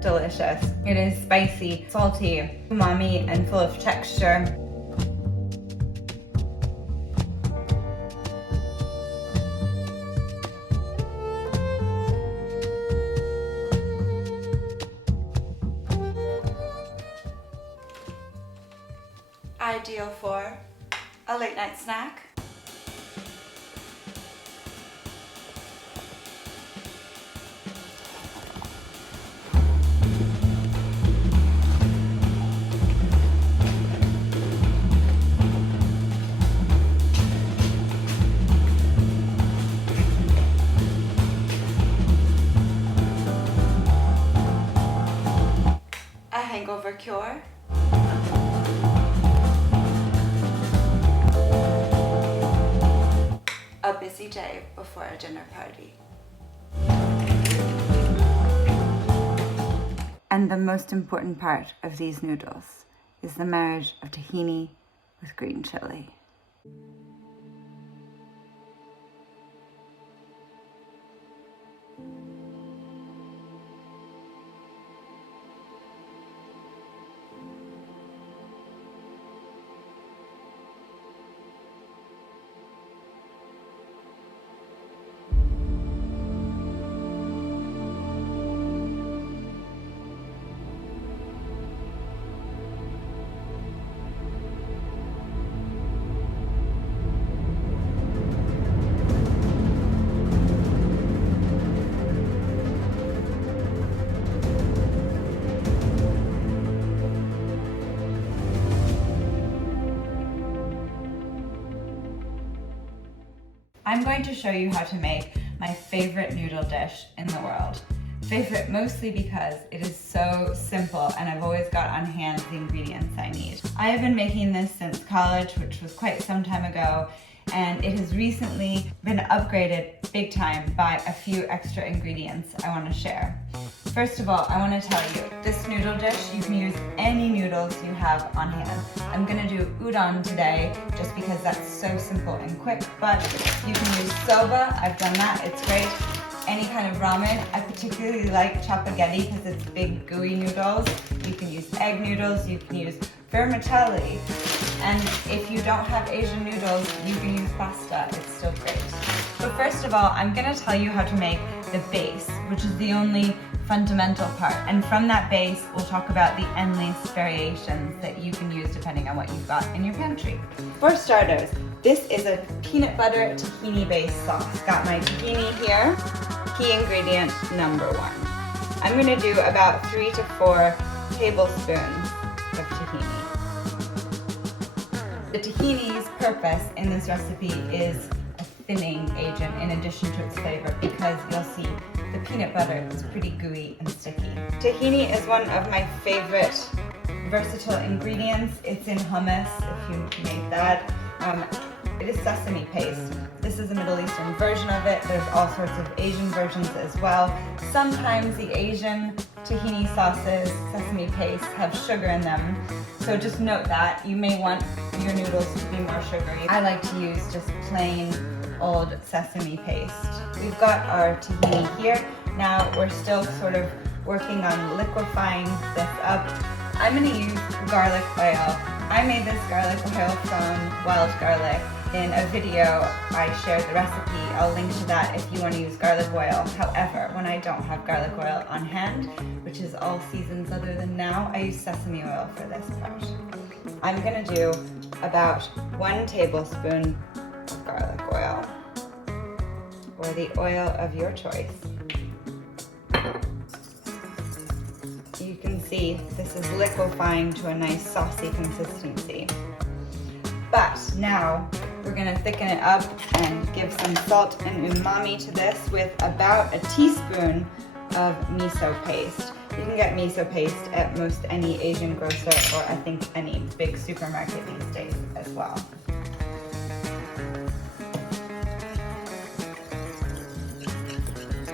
delicious. It is spicy, salty, umami, and full of texture. Ideal for a late night snack. A hangover cure. A busy day before a dinner party. And the most important part of these noodles is the marriage of tahini with green chili. I'm going to show you how to make my favorite noodle dish in the world. Favorite mostly because it is so simple and I've always got on hand the ingredients I need. I have been making this since college, which was quite some time ago, and it has recently been upgraded big time by a few extra ingredients I want to share. First of all, I want to tell you, this noodle dish, you can use any noodles you have on hand. I'm going to do udon today just because that's so simple and quick, but you can use soba. I've done that, it's great. Any kind of ramen. I particularly like chapaghetti because it's big gooey noodles. You can use egg noodles, you can use vermicelli, and if you don't have Asian noodles, you can use pasta, it's still great. But first of all, I'm going to tell you how to make the base, which is the only fundamental part, and from that base we'll talk about the endless variations that you can use depending on what you've got in your pantry. For starters, this is a peanut butter tahini based sauce. Got my tahini here. Key ingredient number 1. I'm going to do about 3 to 4 tablespoons of tahini. The tahini's purpose in this recipe is a thinning agent in addition to its flavor, because you'll see the peanut butter is pretty gooey and sticky. Tahini is one of my favorite versatile ingredients. It's in hummus, if you make that. It is sesame paste. This is a Middle Eastern version of it. There's all sorts of Asian versions as well. Sometimes the Asian tahini sauces, sesame paste, have sugar in them. So just note that. You may want your noodles to be more sugary. I like to use just plain old sesame paste. We've got our tahini here. Now we're still sort of working on liquefying this up. I'm going to use garlic oil. I made this garlic oil from wild garlic. In a video, I shared the recipe. I'll link to that if you want to use garlic oil. However, when I don't have garlic oil on hand, which is all seasons other than now, I use sesame oil for this part. I'm going to do about 1 tablespoon of garlic oil, or the oil of your choice. You can see this is liquefying to a nice saucy consistency. But now we're going to thicken it up and give some salt and umami to this with about a teaspoon of miso paste. You can get miso paste at most any Asian grocer, or I think any big supermarket these days as well.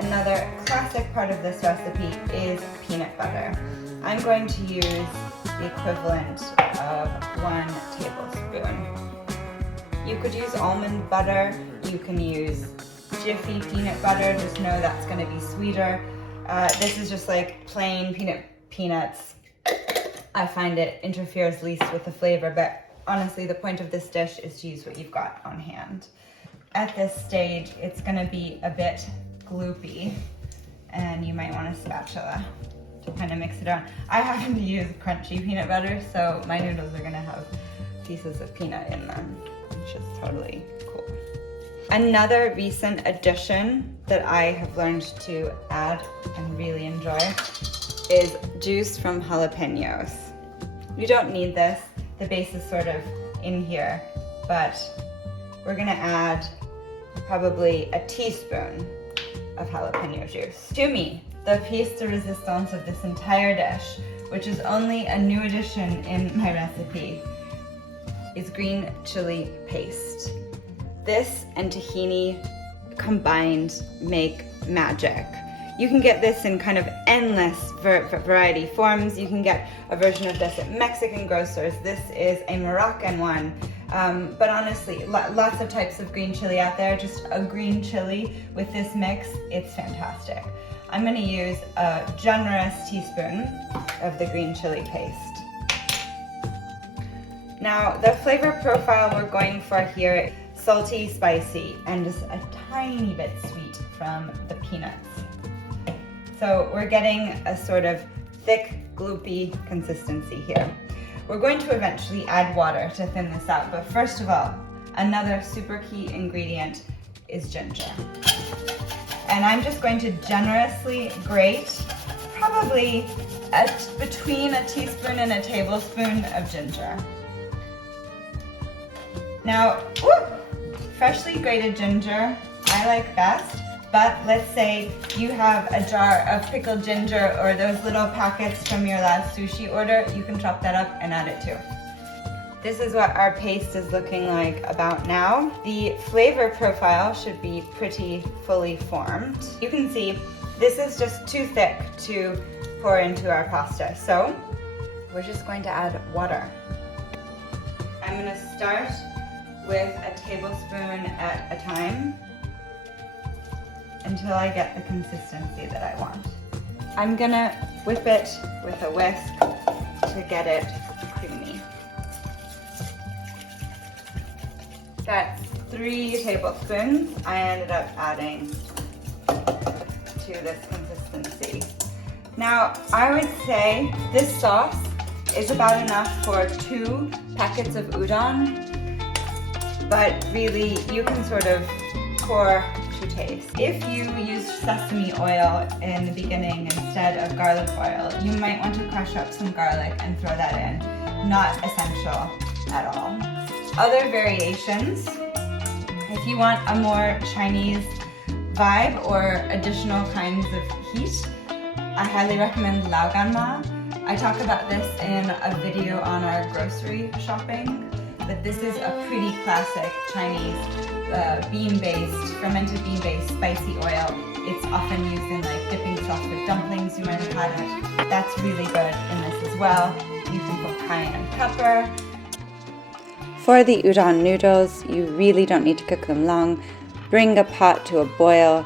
Another classic part of this recipe is peanut butter. I'm going to use the equivalent of 1 tablespoon. You could use almond butter, you can use Jiffy peanut butter, just know that's going to be sweeter. This is just like plain peanuts. I find it interferes least with the flavor, but honestly, the point of this dish is to use what you've got on hand. At this stage, it's gonna be a bit gloopy, and you might want a spatula to kind of mix it around. I happen to use crunchy peanut butter, so my noodles are gonna have pieces of peanut in them, which is totally cool. Another recent addition that I have learned to add and really enjoy is juice from jalapenos. You don't need this, the base is sort of in here, but we're gonna add probably a teaspoon of jalapeno juice. To me, the pièce de résistance of this entire dish, which is only a new addition in my recipe, is green chili paste. This and tahini combined make magic. You can get this in kind of endless variety forms. You can get a version of this at Mexican grocers. This is a Moroccan one. But honestly, lots of types of green chili out there. Just a green chili with this mix, it's fantastic. I'm gonna use a generous teaspoon of the green chili paste. Now, the flavor profile we're going for here, salty, spicy, and just a tiny bit sweet from the peanuts. So we're getting a sort of thick, gloopy consistency here. We're going to eventually add water to thin this out, but first of all, another super key ingredient is ginger. And I'm just going to generously grate probably between a teaspoon and a tablespoon of ginger. Now, freshly grated ginger, I like best. But let's say you have a jar of pickled ginger or those little packets from your last sushi order, you can chop that up and add it too. This is what our paste is looking like about now. The flavor profile should be pretty fully formed. You can see this is just too thick to pour into our pasta. So we're just going to add water. I'm gonna start with a tablespoon at a time until I get the consistency that I want. I'm gonna whip it with a whisk to get it creamy. That's 3 tablespoons I ended up adding to this consistency. Now, I would say this sauce is about enough for 2 packets of udon, but really you can sort of pour to taste. If you used sesame oil in the beginning instead of garlic oil, you might want to crush up some garlic and throw that in. Not essential at all. Other variations, if you want a more Chinese vibe or additional kinds of heat, I highly recommend laoganma. I talk about this in a video on our grocery shopping, but this is a pretty classic Chinese fermented bean-based spicy oil. It's often used in like dipping sauce with dumplings. You might have had it. That's really good in this as well. You can put cayenne pepper. For the udon noodles, you really don't need to cook them long. Bring a pot to a boil,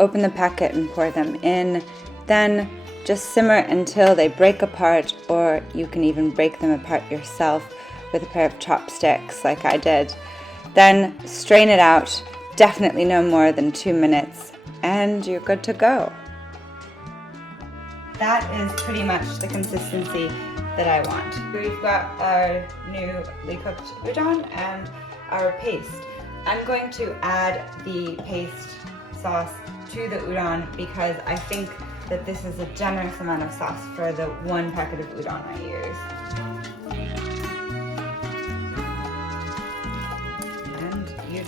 open the packet and pour them in. Then just simmer until they break apart, or you can even break them apart yourself with a pair of chopsticks like I did. Then strain it out, definitely no more than 2 minutes, and you're good to go. That is pretty much the consistency that I want. We've got our newly cooked udon and our paste. I'm going to add the paste sauce to the udon because I think that this is a generous amount of sauce for the 1 packet of udon I use.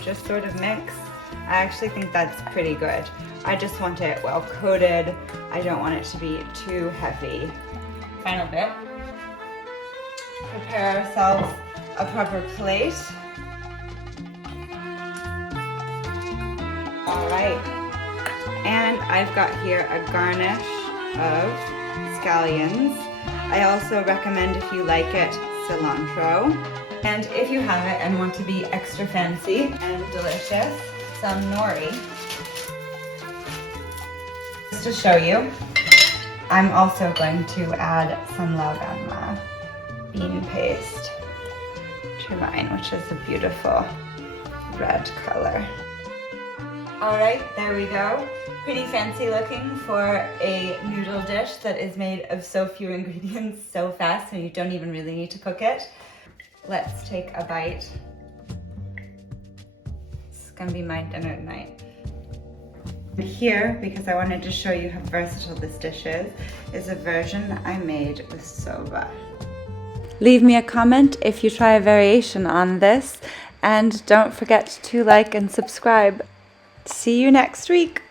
Just sort of mix. I actually think that's pretty good. I just want it well coated. I don't want it to be too heavy. Final bit. Prepare ourselves a proper plate. All right. And I've got here a garnish of scallions. I also recommend, if you like it, cilantro. And if you have it and want to be extra fancy and delicious, some nori. Just to show you, I'm also going to add some laganma bean paste to mine, which is a beautiful red color. All right, there we go. Pretty fancy looking for a noodle dish that is made of so few ingredients so fast, and you don't even really need to cook it. Let's take a bite. It's gonna be my dinner tonight. Here, because I wanted to show you how versatile this dish is a version I made with soba. Leave me a comment if you try a variation on this, and don't forget to like and subscribe. See you next week.